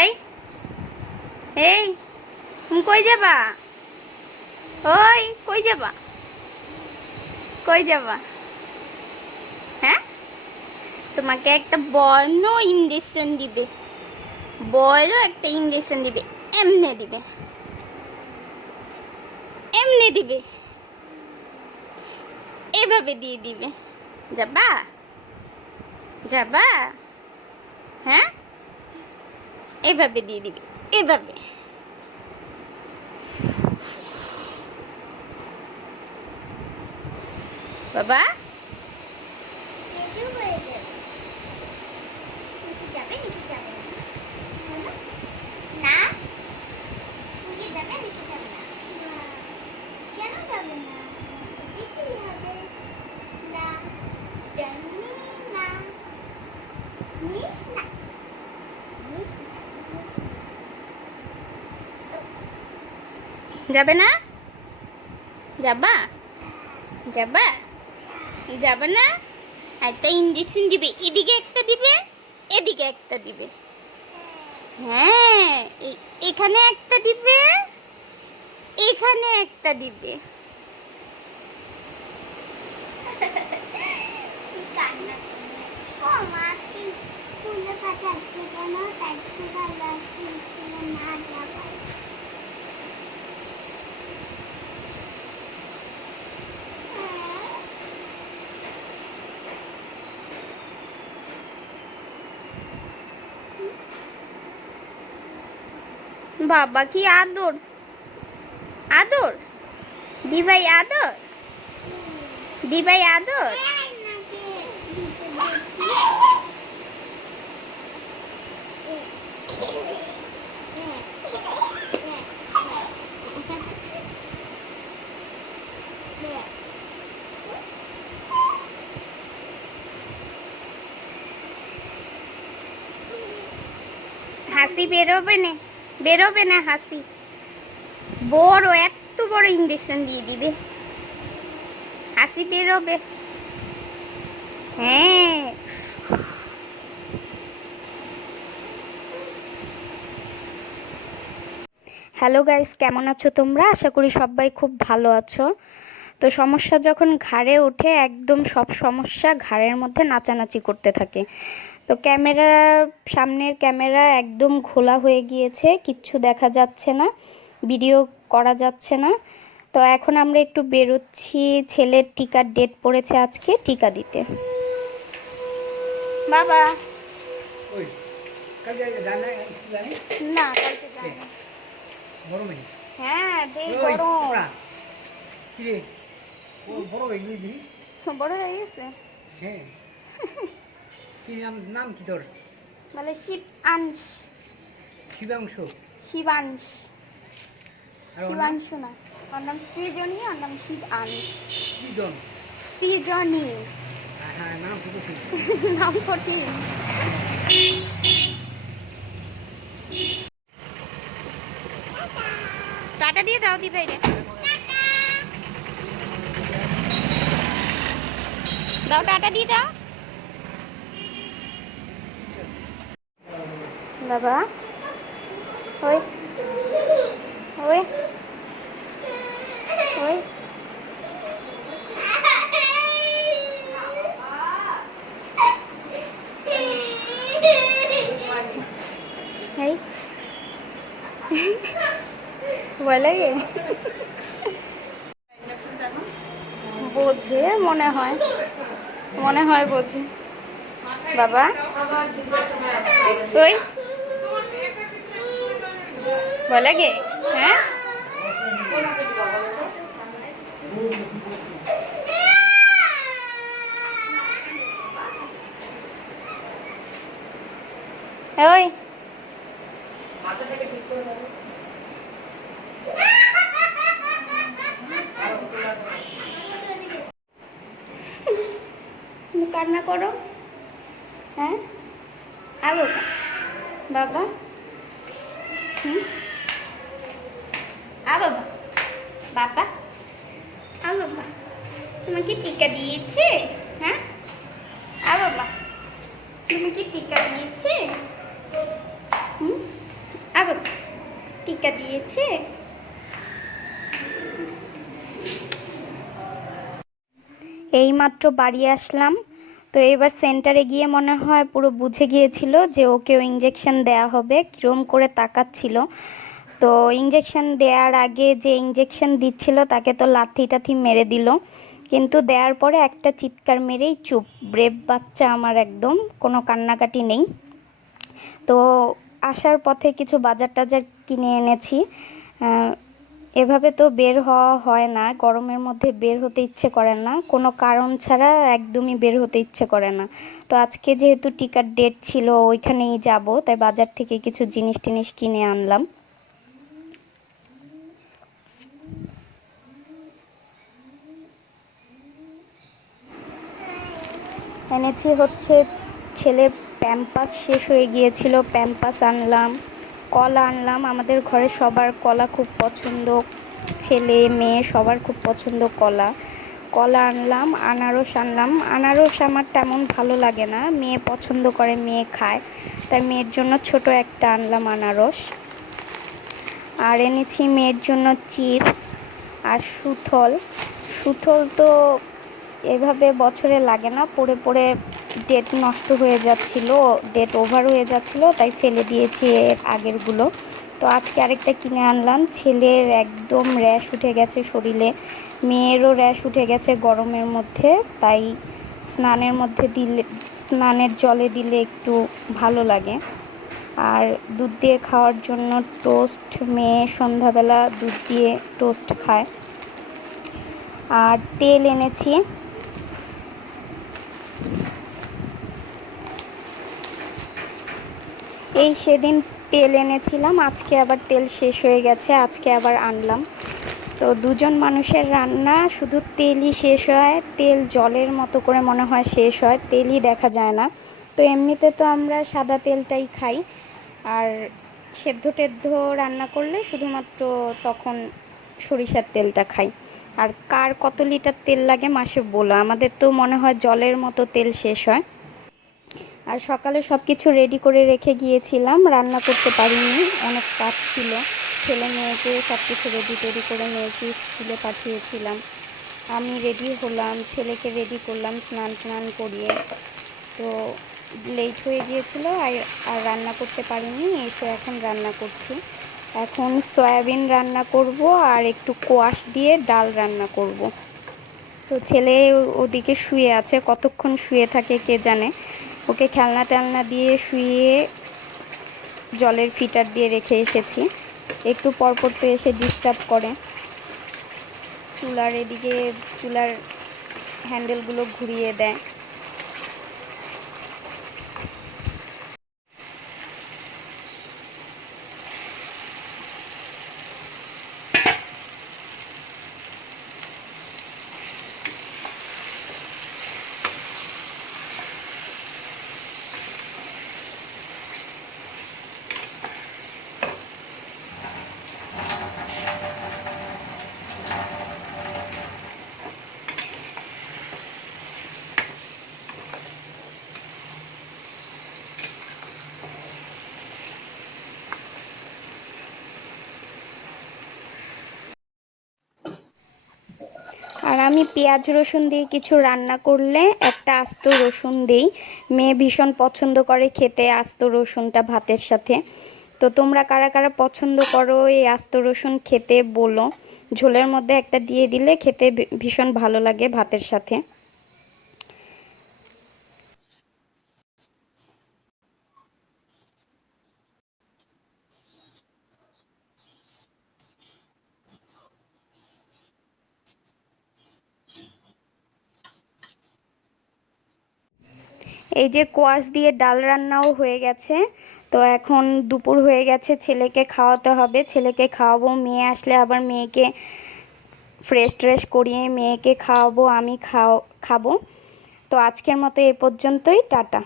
এই এই তুমি কই যাবা? ওই কই যাবা? কই যাবা? হ্যাঁ, তোমাকে একটা বড় ইঞ্জেকশন দিবে, বড় একটা ইঞ্জেকশন দিবে। এমনি দিবে, এমনি দিবে, এভাবে দিয়ে দিবে। যাবা? যাবা? হ্যাঁ, এভাবে দিয়ে দিবে, এভাবে। বাবা যাবে না? যাবা? যাবা? যাবে না? একটা ইঞ্জেকশন দিবে, এদিকে একটা দিবে, এদিকে একটা দিবে। হ্যাঁ, এখানে একটা দিবে, এখানে একটা দিবে। বাবা কি আদর, আদর দিবাই, আদর দিবাই, আদর। হাসি বেরোবে না, বেরোবে না হাসি। বড়, এত বড় ইঞ্জেকশন দিয়ে দিবে, হাসি বেরোবে। হ্যাঁ, হ্যালো গাইস, কেমন আছো তোমরা? আশা করি সবাই খুব ভালো আছো। তো সমস্যা যখন ঘাড়ে ওঠে, একদম সব সমস্যা ঘাড়ের মধ্যে নাচানাচি করতে থাকে। তো সামনের ক্যামেরা একদম ঘোলা হয়ে গিয়েছে, কিচ্ছু দেখা যাচ্ছে না, ভিডিও করা যাচ্ছে না। তো এখন আমরা একটু বেরোচ্ছি, ছেলের টিকার ডেট পড়েছে আজকে, টিকা দিতে। বাবা না, কালকে যাই না। হ্যাঁ, যে গরম। বড় হয়ে গেছে। হ্যাঁ, কি নাম কি তোর? বলে শিবাংশ। শিবাংশু? শিবাংশ, শিবাংশু না, ওর নাম সৃজনী, ওর নাম শিবাংশ। সৃজন? সৃজনী। হ্যাঁ, নাম তো কঠিন। নাম কঠিন। টাটা দিয়ে দাও দি ভাইরে, দাও টাটা দিয়ে দাও। বাবা ওই ওই ওই এই ভয় লাগে? বোঝে মনে হয়, মনে হয় বোঝে। বাবা ওই ভয় লাগে? হ্যাঁ, ওই কান্না করো। হ্যাঁ, আগো বাবা। বাবা, বাবা বাবা, তোমাকে টিকা দিয়েছে? হ্যাঁ, বাবা তুমি কি টিকা দিয়েছে? টিকা দিয়েছে। এইমাত্র বাড়ি আসলাম। তো এবার সেন্টারে গিয়ে মনে হয় পুরো বুঝে গিয়েছিল যে ওকেও ইঞ্জেকশন দেয়া হবে, কিরম করে তাকাচ্ছিল। তো ইঞ্জেকশন দেওয়ার আগে যে ইঞ্জেকশন দিচ্ছিল তাকে তো লাথি টাথি মেরে দিল, কিন্তু দেওয়ার পরে একটা চিৎকার মেরেই চুপ। ব্রেভ বাচ্চা আমার, একদম কোনো কান্নাকাটি নেই। তো আসার পথে কিছু বাজার টাজার কিনে এনেছি। এভাবে তো বের হওয়া হয় না, গরমের মধ্যে বের হতে ইচ্ছে করে না, কোনো কারণ ছাড়া একদমই বের হতে ইচ্ছে করে না। তো আজকে যেহেতু টিকার ডেট ছিল, ওইখানেই যাব, তাই বাজার থেকে কিছু জিনিস টিনিস কিনে আনলাম। এনেছি হচ্ছে ছেলের প্যাম্পাস শেষ হয়ে গিয়েছিল, প্যাম্পাস আনলাম, কলা আনলাম। আমাদের ঘরে সবার কলা খুব পছন্দ, ছেলে মেয়ে সবার খুব পছন্দ কলা। কলা আনলাম, আনারস আনলাম। আনারস আমার তেমন ভালো লাগে না, মেয়ে পছন্দ করে, মেয়ে খায়, তাই মেয়ের জন্য ছোট একটা আনলাম আনারস। আর এনেছি মেয়ের জন্য চিপস আর সুথল। সুথল তো এভাবে বছরে লাগে না, পড়ে পড়ে ডেট নষ্ট হয়ে যাচ্ছিল, ডেট ওভার হয়ে যাচ্ছিল, তাই ফেলে দিয়েছি এর আগেরগুলো। তো আজকে আরেকটা কিনে আনলাম। ছেলের একদম র্যাশ উঠে গেছে শরীরে, মেয়েরও র্যাশ উঠে গেছে গরমের মধ্যে, তাই স্নানের জলে দিলে একটু ভালো লাগে। আর দুধ দিয়ে খাওয়ার জন্য টোস্ট, মেয়ে সন্ধ্যাবেলা দুধ দিয়ে টোস্ট খায়। আর তেল এনেছি। এই সেদিন তেল এনেছিলাম, আজকে আবার তেল শেষ হয়ে গেছে, আজকে আবার আনলাম। তো দুজন মানুষের রান্না, শুধু তেলই শেষ হয়, তেল জলের মতো করে মনে হয় শেষ হয়, তেলই দেখা যায় না। তো এমনিতে তো আমরা সাদা তেলটাই খাই, আর সেদ্ধ টেদ্ধ রান্না করলে শুধুমাত্র তখন সরিষার তেলটা খাই। আর কার কত লিটার তেল লাগে মাসে বলো, আমাদের তো মনে হয় জলের মতো তেল শেষ হয়। আর সকালে সব কিছু রেডি করে রেখে গিয়েছিলাম, রান্না করতে পারিনি, অনেক কাজ ছিল। ছেলে মেয়েকে সব কিছু রেডি টেডি করে মেয়েকে স্কুলে পাঠিয়েছিলাম। আমি রেডি হলাম, ছেলেকে রেডি করলাম স্নান টান করিয়ে। তো লেট হয়ে গিয়েছিল, আর রান্না করতে পারিনি, এসে এখন রান্না করছি। এখন সয়াবিন রান্না করব আর একটু কোয়াশ দিয়ে ডাল রান্না করব। তো ছেলে ওদিকে শুয়ে আছে, কতক্ষণ শুয়ে থাকে কে জানে। ওকে খেলনা টেলনা দিয়ে শুইয়ে জলের ফিটার দিয়ে রেখে এসেছি, একটু পরপর তো এসে ডিস্টার্ব করে। চুলার হ্যান্ডেলগুলো ঘুরিয়ে দেয়। আর আমি পেঁয়াজ রসুন দিয়ে কিছু রান্না করলে একটা আস্ত রসুন দিই, মেয়ে ভীষণ পছন্দ করে খেতে আস্ত রসুনটা ভাতের সাথে। তো তোমরা কারা কারা পছন্দ করো এই আস্ত রসুন খেতে বলো, ঝোলের মধ্যে একটা দিয়ে দিলে খেতে ভীষণ ভালো লাগে ভাতের সাথে। এই যে কোয়াশ দিয়ে ডাল রান্নাও হয়ে গেছে। তো এখন দুপুর হয়ে গেছে, ছেলেকে খাওয়াতে হবে, ছেলেকে খাওয়াবো, মেয়ে আসলে আবার মেয়েকে ফ্রেশ ট্রেশ করিয়ে মেয়েকে খাওয়াবো, আমি খাবো। তো আজকের মতো এ পর্যন্তই, টাটা।